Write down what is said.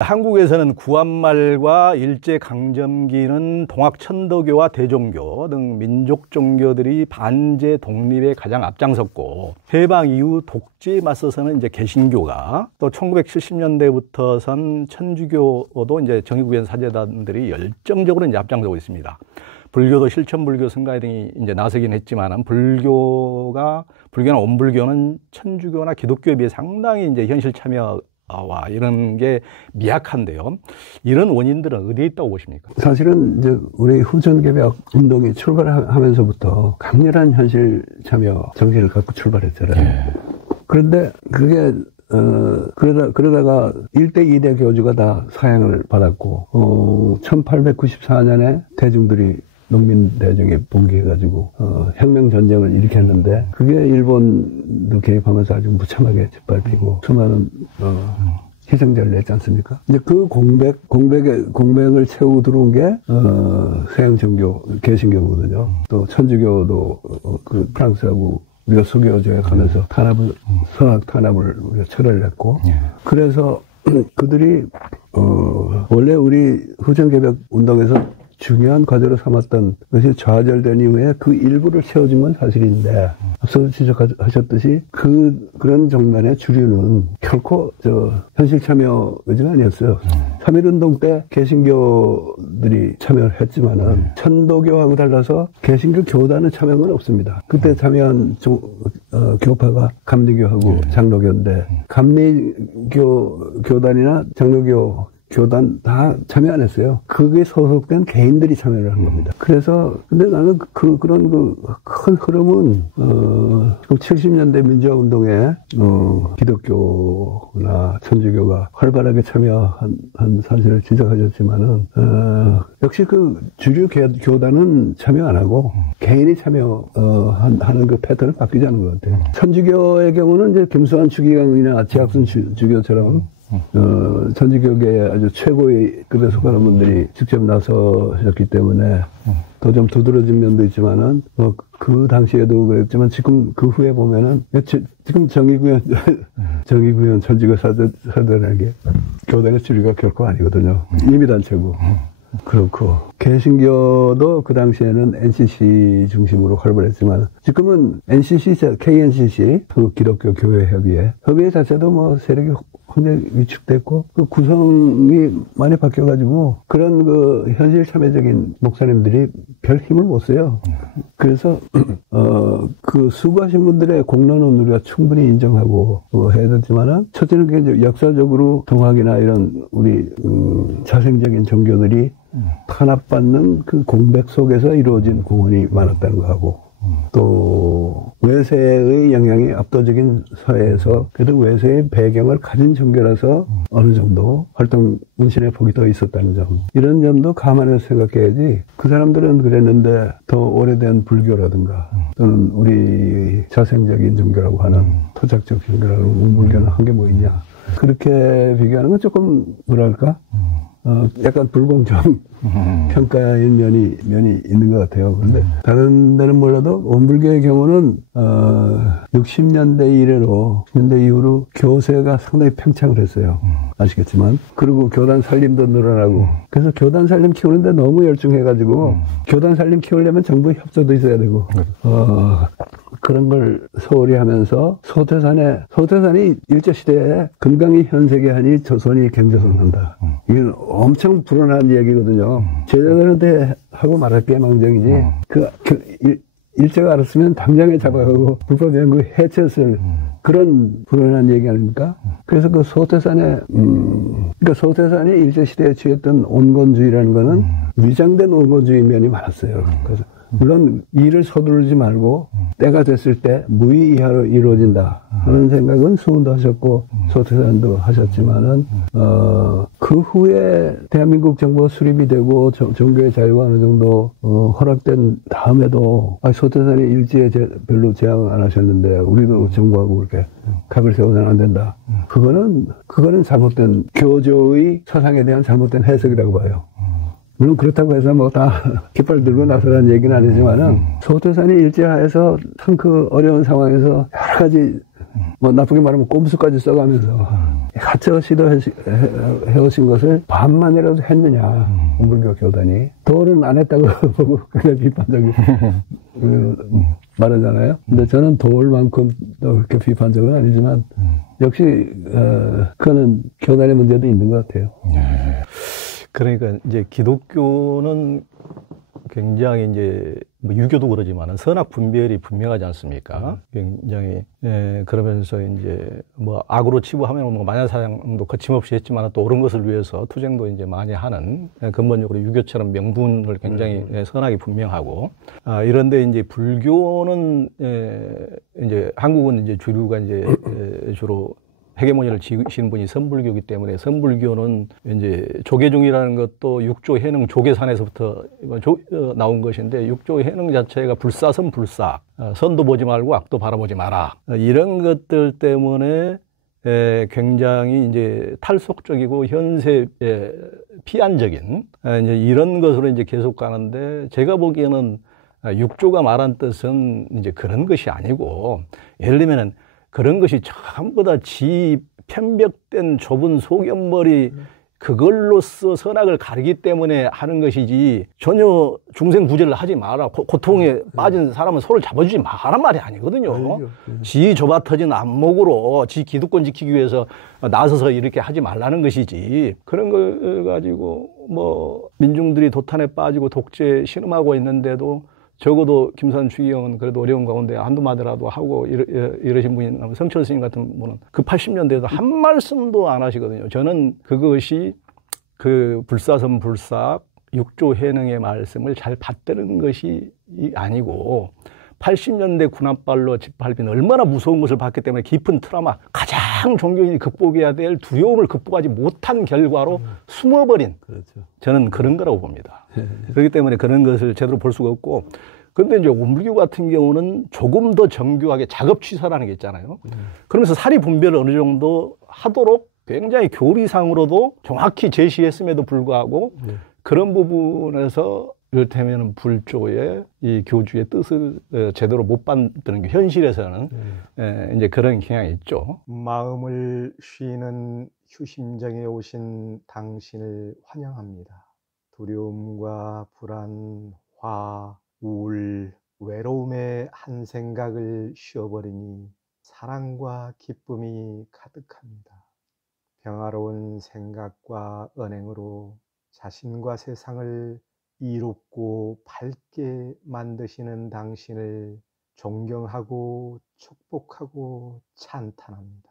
한국에서는 구한말과 일제강점기는 동학천도교와 대종교 등 민족 종교들이 반제 독립에 가장 앞장섰고, 해방 이후 독재에 맞서서는 이제 개신교가, 또 1970년대부터선 천주교도 이제 정의구현 사재단들이 열정적으로 이제 앞장서고 있습니다. 불교도 실천불교 성가 등이 이제 나서긴 했지만, 불교나 온불교는 천주교나 기독교에 비해 상당히 이제 현실 참여 이런 게 미약한데요. 이런 원인들은 어디에 있다고 보십니까? 사실은 이제 우리 후전개벽 운동이 출발하면서부터 강렬한 현실 참여 정신을 갖고 출발했잖아요. 네. 그런데 그게 그러다가 1대 2대 교주가 다 사형을 받았고, 1894년에 대중들이 농민 대중이 봉기해가지고 혁명 전쟁을 일으켰는데, 그게 일본도 개입하면서 아주 무참하게 짓밟히고 수많은 희생자를 냈지 않습니까? 이제 그 공백을 채우고 들어온 게 서양 종교 개신교거든요. 또 천주교도 그 프랑스하고 우리가 수교 조약하면서 서학 탄압을 우리가 철회를 했고, 그래서 그들이 원래 우리 후전개벽 운동에서 중요한 과제로 삼았던 것이 좌절된 이후에 그 일부를 채워준 건 사실인데, 앞서도 지적하셨듯이 그런 정면의 주류는 결코 현실 참여 의지가 아니었어요. 3.1운동 때 개신교들이 참여를 했지만은 천도교하고 달라서 개신교 교단은 참여는 없습니다. 그때 참여한 교파가 감리교하고 장로교인데, 감리교 교단이나 장로교 교단 다 참여 안 했어요. 그게 소속된 개인들이 참여를 한 겁니다. 그래서, 근데 나는 그런 큰 흐름은, 70년대 민주화 운동에, 기독교나 천주교가 활발하게 참여한 사실을 지적하셨지만은, 역시 그 주류 교단은 참여 안 하고, 개인이 하는 그 패턴을 바뀌지 않은 것 같아요. 천주교의 경우는 이제 김수환 추기경이나 지학순 주교처럼, 천주교계의 아주 최고의 급에 속하는 분들이 직접 나서셨기 때문에 더 좀 두드러진 면도 있지만은, 그 당시에도 그랬지만 지금 그 후에 보면은, 지금 정의구현 천주교 사단이라는 게 교단의 주류가 결코 아니거든요. 임의단체고. 그렇고, 개신교도 그 당시에는 NCC 중심으로 활발했지만, 지금은 KNCC, 그 기독교 교회 협의회 자체도 뭐 세력이 굉장히 위축됐고, 그 구성이 많이 바뀌어가지고, 그런 현실 참여적인 목사님들이 별 힘을 못 써요. 그래서, 그 수고하신 분들의 공로는 우리가 충분히 인정하고 해야 되지만은, 첫째는 그게 역사적으로 동학이나 이런 우리, 자생적인 종교들이 탄압받는 그 공백 속에서 이루어진 공헌이 많았다는 거하고, 또 외세의 영향이 압도적인 사회에서 그래도 외세의 배경을 가진 종교라서 어느 정도 활동 운신의 폭이 더 있었다는 점, 이런 점도 감안해서 생각해야지, 그 사람들은 그랬는데 더 오래된 불교라든가 또는 우리 자생적인 종교라고 하는 토착적 종교라고 하는 운불교는 한 게 뭐 있냐, 그렇게 비교하는 건 조금 뭐랄까, 약간 불공정 평가인 면이 있는 것 같아요. 그런데 다른 데는 몰라도 원불교의 경우는 60년대 이래로 60년대 이후로 교세가 상당히 팽창을 했어요. 아시겠지만. 그리고 교단 살림도 늘어나고, 그래서 교단 살림 키우는데 너무 열중해가지고 교단 살림 키우려면 정부 협조도 있어야 되고, 그런 걸 소홀히 하면서 소태산이 일제시대에 금강이 현세계하니 조선이 경제선한다. 이건 엄청 불안한 얘기거든요. 제자들한테 하고 말할 게 망정이지, 일제가 알았으면 당장에 잡아가고 불법 연구 해체했을 그런 불안한 얘기 아닙니까? 그래서 그 소태산에, 그러니까 소태산이 일제시대에 취했던 온건주의라는 거는 위장된 온건주의 면이 많았어요. 그래서 물론 일을 서두르지 말고 때가 됐을 때 무의 이하로 이루어진다 하는 생각은 수훈도 하셨고 소태산도 하셨지만은, 그 후에 대한민국 정부가 수립이 되고 종교의 자유가 어느 정도 허락된 다음에도 소태산이 일제에 별로 제항 안 하셨는데 우리도 정부하고 그렇게 각을 세워서는 안 된다. 그거는 잘못된 교조의 사상에 대한 잘못된 해석이라고 봐요. 물론 그렇다고 해서 뭐 다 깃발 들고 나서라는 얘기는 아니지만은, 소태산이 일제하에서 참 그 어려운 상황에서 여러 가지 뭐 나쁘게 말하면 꼼수까지 써가면서 가짜 시도해오신 것을 반만이라도 했느냐, 온불교 교단이. 도는 안 했다고 보고 굉장히 비판적인 말하잖아요. 근데 저는 도을만큼 그렇게 비판적은 아니지만 역시 그거는 교단의 문제도 있는 것 같아요. 그러니까 이제 기독교는 굉장히 이제 뭐 유교도 그러지만은 선악 분별이 분명하지 않습니까? 굉장히 그러면서 이제 뭐 악으로 치부하면 뭐 마녀사냥도 거침없이 했지만 또 옳은 것을 위해서 투쟁도 이제 많이 하는, 근본적으로 유교처럼 명분을 굉장히 선악이 분명하고, 이런데 이제 불교는 이제 한국은 이제 주류가 이제 주로 헤게모니를 지으시는 분이 선불교이기 때문에, 선불교는 이제 조계종이라는 것도 육조 해능 조계산에서부터 나온 것인데, 육조 해능 자체가 불사선 불사, 선도 보지 말고 악도 바라보지 마라, 이런 것들 때문에 굉장히 이제 탈속적이고 현세 피안적인 이제 이런 것으로 이제 계속 가는데, 제가 보기에는 육조가 말한 뜻은 이제 그런 것이 아니고, 예를 들면은 그런 것이 전부 다 지 편벽된 좁은 소견머리 그걸로써 선악을 가리기 때문에 하는 것이지, 전혀 중생구제를 하지 마라, 고통에 빠진 사람은 손을 잡아주지 마란 말이 아니거든요. 지 좁아 터진 안목으로 지 기득권 지키기 위해서 나서서 이렇게 하지 말라는 것이지, 그런 걸 가지고 뭐 민중들이 도탄에 빠지고 독재에 신음하고 있는데도 적어도 김산 추기경은 그래도 어려운 가운데 한두 마디라도 하고 이러신 분이, 성철 스님 같은 분은 그 80년대에도 한 말씀도 안 하시거든요. 저는 그것이 그 불사선 불사 육조 해능의 말씀을 잘 받드는 것이 아니고, 80년대 군함발로 짓밟힌 얼마나 무서운 것을 봤기 때문에 깊은 트라우마, 가장 종교인이 극복해야 될 두려움을 극복하지 못한 결과로 숨어버린, 그렇죠. 저는 그런 거라고 봅니다. 그렇기 때문에 그런 것을 제대로 볼 수가 없고, 그런데 이제 온불교 같은 경우는 조금 더 정교하게 작업 취사라는 게 있잖아요. 그러면서 사리 분별을 어느 정도 하도록 굉장히 교리상으로도 정확히 제시했음에도 불구하고 그런 부분에서 이를테면 불조의 이 교주의 뜻을 제대로 못 받드는 게 현실에서는 이제 그런 경향이 있죠. 마음을 쉬는 휴심정에 오신 당신을 환영합니다. 두려움과 불안, 화, 우울, 외로움의 한 생각을 쉬어버리니 사랑과 기쁨이 가득합니다. 평화로운 생각과 언행으로 자신과 세상을 이롭고 밝게 만드시는 당신을 존경하고 축복하고 찬탄합니다.